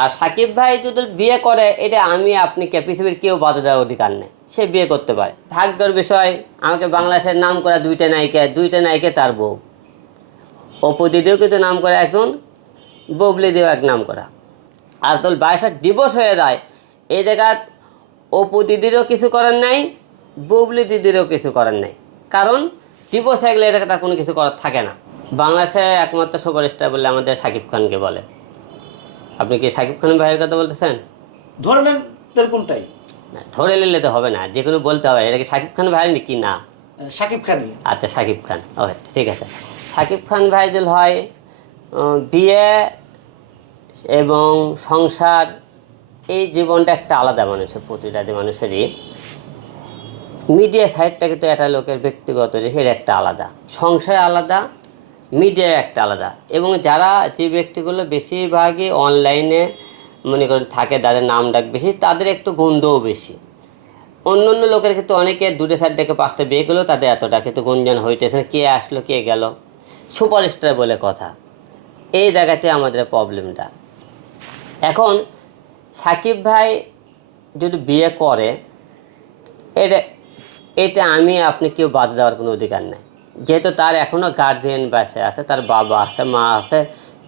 আর সাকিব ভাই যদি বিয়ে করে, এটা আমি আপনি কে পৃথিবীর কেউ বাধা দেওয়ার অধিকার নেই। সে বিয়ে করতে পারে। ভাগ্যর বিষয়, আমাকে বাংলাদেশের নাম করা দুইটা নায়িকা দুইটা নায়িকা তার বউ। অপু দিদিও কিন্তু নাম করা একজন, ববলি দিও এক নাম করা আর তোর বাইশের ডিভোর্স হয়ে যায়, এই জায়গা অপু দিদিরও কিছু করার নাই, বুবলি দিদিরও কিছু করার নাই। কারণ ডিভোর্স হয়ে গেলে এই জায়গাটা কোনো কিছু করার থাকে না। বাংলাদেশে একমাত্র সুপারস্টার বলে আমাদের সাকিব খানকে বলে। আপনি কি শাকিব খান ভাইয়ের কথা বলতেছেন? ধরে নেন কোনটাই। না ধরে নিলে তো হবে না যে কোনো বলতে হবে। এটা কি শাকিব খান ভাই নাকি না? সাকিব খানই। আচ্ছা শাকিব খান। ওকে ঠিক আছে। শাকিব খান ভাই যদি হয় বিয়ে এবং সংসার এই জীবনটা একটা আলাদা মানুষের প্রতিটা মানুষেরই। মিডিয়া সাইডটা কিন্তু একটা লোকের ব্যক্তিগত যে সেটা একটা আলাদা। সংসার আলাদা মিডিয়া একটা আলাদা। এবং যারা যে ব্যক্তিগুলো বেশিরভাগই অনলাইনে মনে করেন থাকে তাদের নাম ডাক বেশি তাদের একটু গন্ধও বেশি। অন্য অন্য লোকের ক্ষেত্রে অনেকে দুটো সাইড থেকে পাঁচটা বিয়ে করলেও তাদের এতটা কিন্তু গুঞ্জন হইতেছে না, কে আসলো কে গেল। সুপারস্টার বলে কথা। এই জায়গাতে আমাদের প্রবলেমটা এখন সাকিব ভাই যদি বিয়ে করে এটা এটা আমি আপনি কেউ বাদ দেওয়ার কোনো অধিকার নেই। যেহেতু তার এখনও গার্জিয়ান বাসে আছে, তার বাবা আছে, মা আছে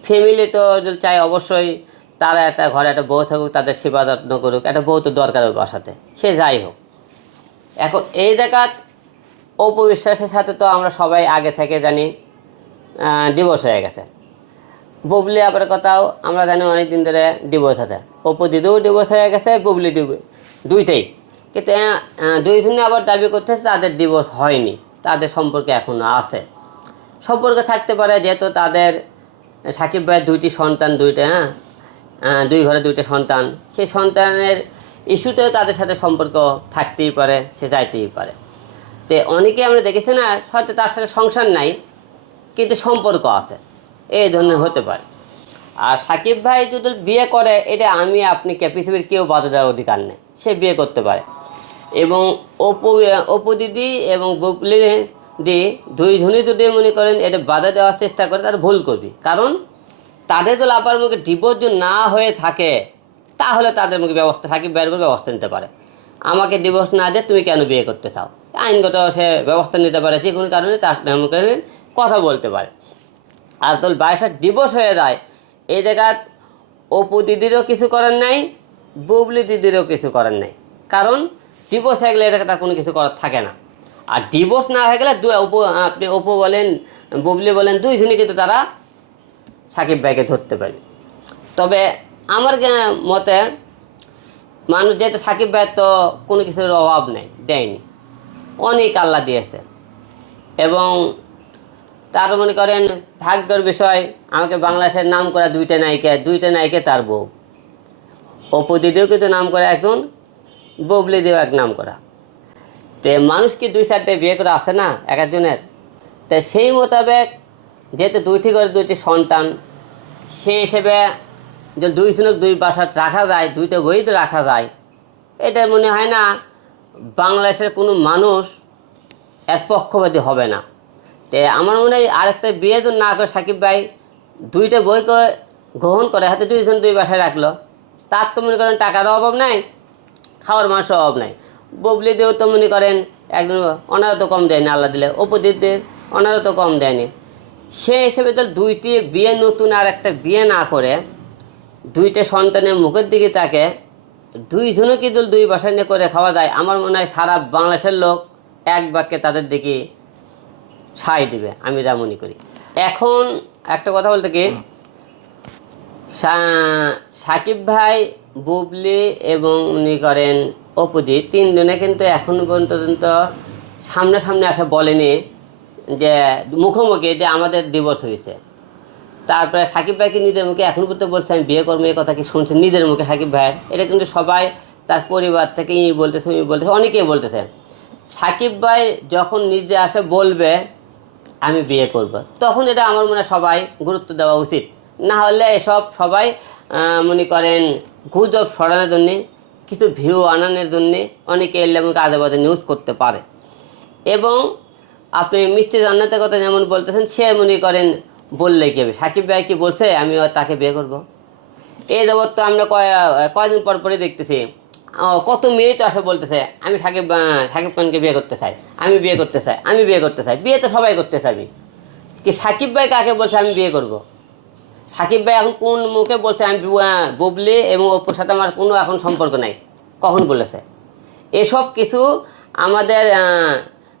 ফ্যামিলি তো যদি চাই অবশ্যই তারা একটা ঘরে একটা বউ থাকুক, তাদের সেবা যত্ন করুক, একটা বউ তো দরকার ওই বাসাতে, সে যাই হোক। এখন এই জায়গাত অপবিশ্বাসের সাথে তো আমরা সবাই আগে থেকে জানি ডিভোর্স হয়ে গেছে। বুবলি আবার কথাও, আমরা জানি অনেক দিন ধরে ডিভোর্স আছে। অপু দিদিও ডিভোর্স হয়ে গেছে, বুবলি দিবি, দুইটাই। কিন্তু দুইজনে আবার দাবি করতেছে তাদের ডিভোর্স হয়নি। তাদের সম্পর্কে এখনও আছে। সম্পর্কে থাকতে পারে যেহেতু তাদের সাকিব ভাইয়ের দুইটি সন্তান, দুইটা হ্যাঁ? দুই ঘরে দুইটা সন্তান। সেই সন্তানের ইস্যুতেও তাদের সাথে সম্পর্ক থাকতেই পারে, সে যাইতেই পারে। তো অনেকে আমরা দেখেছি না, হয়তো তার সাথে সংসার নাই, কিন্তু সম্পর্ক আছে। এই ধরনের হতে পারে। আর সাকিব ভাই যদি বিয়ে করে, এটা আমি, আপনি কে, পৃথিবীর কেউ বাধা দেওয়ার অধিকার নেই। সে বিয়ে করতে পারে। এবং অপু অপু দিদি এবং বকুলি দি দুই ধনী যদি মনে করেন, এটা বাধা দেওয়ার চেষ্টা করে, তার ভুল করবি। কারণ তাদের তো আবার মুখে ডিভোর্স না হয়ে থাকে, তাহলে তাদের মুখে ব্যবস্থা সাকিব বের করে ব্যবস্থা নিতে পারে। আমাকে ডিভোর্স না দিয়ে তুমি কেন বিয়ে করতে চাও? আইনগত সে ব্যবস্থা নিতে পারে, যে কোনো কারণে তার মুখে কথা বলতে পারে। আর তোর বাইশের ডিভোর্স হয়ে যায়, এই জায়গা অপু দিদিরও কিছু করার নাই, বুবলি দিদিরও কিছু করার নাই। কারণ ডিভোর্স হয়ে গেলে জায়গাটা কোনো কিছু করার থাকে না। আর ডিভোর্স না হয়ে গেলে দু- অপু, আপনি অপু বলেন, বুবলি বলেন, দুই জনই কিন্তু তারা সাকিব ভাইকে ধরতে পারে। তবে আমার মতে মানুষ যেহেতু সাকিব ভাইয়ের তো কোনো কিছুর অভাব নেই, দেয়নি। অনেক আল্লাহ দিয়েছে। এবং তার মনে করেন, ভাগ্যর বিষয়, আমাকে বাংলাদেশের নাম করা দুইটা নায়িকা দুইটা নায়িকা তার বউ। অপু দিদিও কিন্তু নাম করা একজন ববলি দিও এক নাম করা। তে মানুষ কি দুই চারটে বিয়ে করে আসে না এক একজনের? তা সেই মোতাবেক যেহেতু দুইটি করে দুইটি সন্তান, সেই হিসেবে যে দুই জনক দুই বাসা রাখা যায়, দুইটা বই তো রাখা যায়, এটা মনে হয় না বাংলাদেশের কোনো মানুষ এক পক্ষপাতী হবে না। তে আমার মনে হয় আরেকটা বিয়ে তো না করে সাকিব ভাই, দুইটা বইকে গ্রহণ করে, হাতে দুইজন দুই বাসায় রাখল, তার তো মনে করেন টাকার অভাব নাই। খাওয়ার মানুষের অভাব নাই। ববলি দিয়েও তো মনে করেন একজন অনারও তো কম দেয়নি, আল্লাহ দিলে। অপদিতদের অনারও তো কম দেয়নি। সে হিসেবে তো দুইটি বিয়ে, নতুন আর একটা বিয়ে না করে দুইটা সন্তানের মুখের দিকে তাকে দুই দুইজনও কিন্তু দুই বাসায় নিয়ে করে খাওয়া যায়। আমার মনে হয় সারা বাংলাদেশের লোক এক বাক্যে তাদের দিকে সাই দিবে। আমি যা মনে করি। এখন একটা কথা বলতে কি? সাকিব ভাই বুবলি এবং উনি করেন অপুজি তিনজনে কিন্তু এখন পর্যন্ত সামনাসামনি আসে বলেনি যে মুখোমুখি যে আমাদের ডিভোর্স হয়েছে। তারপরে সাকিব ভাইকে নিজের মুখে এখন পর্যন্ত বলছে, আমি বিয়ে করব, এই কথা কি শুনছেন নিজের মুখে সাকিব ভাইয়ের। এটা কিন্তু সবাই তার পরিবার থেকে ই বলতেছে, উনি বলতেছে, অনেকেই বলতেছে। সাকিব ভাই যখন নিজে আসে বলবে, আমি বিয়ে করব। তখন এটা আমার মনে সবাই গুরুত্ব দেওয়া উচিত। না হলে এসব সবাই মনে করেন গুজব সরানোর জন্যে, কিছু ভিউ আনানোর জন্যে অনেকে এলে এবং আজে বাজে নিউজ করতে পারে। এবং আপনি মিষ্টি জান্নাতের কথা যেমন বলতেছেন, সে মনে করেন বললে কি হবে? সাকিব ভাই কি বলছে আমি তাকে বিয়ে করব? এই যাবৎ তো আমরা কয়, কয়দিন পর পরে দেখতেছি কত মেয়ে তো আসে বলতেছে, আমি সাকিব সাকিব খানকে বিয়ে করতে চাই, আমি বিয়ে করতে চাই, আমি বিয়ে করতে চাই, বিয়ে তো সবাই করতে চাবি কি সাকিব ভাই কাকে বলছে, আমি বিয়ে করব? সাকিব ভাই এখন কোন মুখে বলছে, আমি বুবলি এবং অপুর সাথে আমার কোনো এখন সম্পর্ক নাই। কখন বলেছে? এসব কিছু আমাদের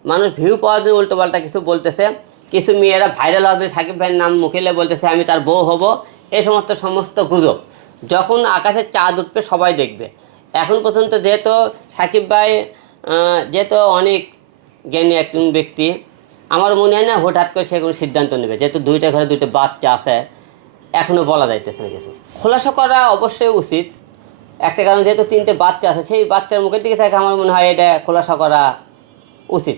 মানুষ ভিউ পাওয়ার জন্য উল্টোপাল্টা কিছু বলতেছে। কিছু মেয়েরা ভাইরাল হবে সাকিব ভাইয়ের নাম মুখেলে বলতেছে, আমি তার বউ হব। এ সমস্ত সমস্ত গুজব। যখন আকাশে চাঁদ উঠবে, সবাই দেখবে। এখন পর্যন্ত যেহেতু সাকিব ভাই যেহেতু অনেক জ্ঞানী একজন ব্যক্তি, আমার মনে হয় না হঠাৎ করে সে কোনো সিদ্ধান্ত নেবে। যেহেতু দুইটা ঘরে দুইটা বাচ্চা আছে এখনও বলা যাইতেছে না কিছু। খোলাসা করা অবশ্যই উচিত। একটা কারণ যেহেতু তিনটে বাচ্চা আছে, সেই বাচ্চার মুখের দিকে থাকে আমার মনে হয় এটা খোলাসা করা উচিত।